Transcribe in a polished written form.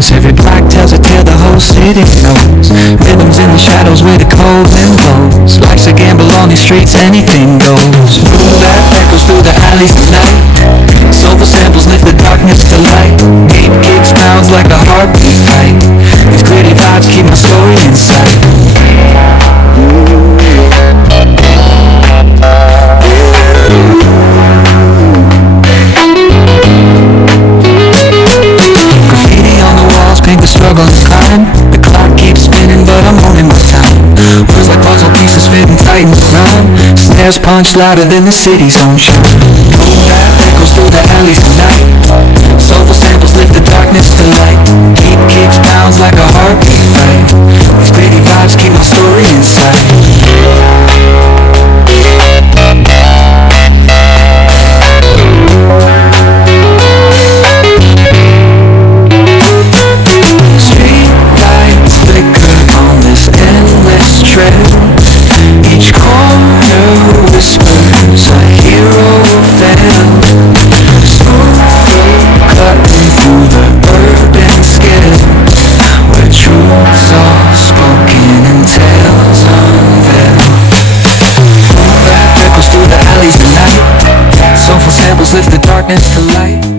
noise. Every block tells a tale the whole city knows. Rhythms in the shadows where the cold wind blows. Life's a gamble on these streets, anything goes. Boom bap echoes through the alleys tonight. Soulful samples lift the darkness to light. Beat kicks pounds like a heartbeat fight. These gritty vibes keep my story inside. The struggle and climb. The clock keeps spinning, but I'm owning my time. Words like puzzle pieces fitting tight in the rhyme. Snares punch louder than the city's own shine. Boom bap echoes through the alleys tonight. Soulful samples lift the darkness to light. Beat kicks pounds like a heartbeat fight. These gritty vibes keep my story inside. Each corner whispers a hero fell. Smooth flow cutting through the urban scale, where truths are spoken and tales unveiled. Boom bap echoes through the alleys at night. Soulful samples lift the darkness to light.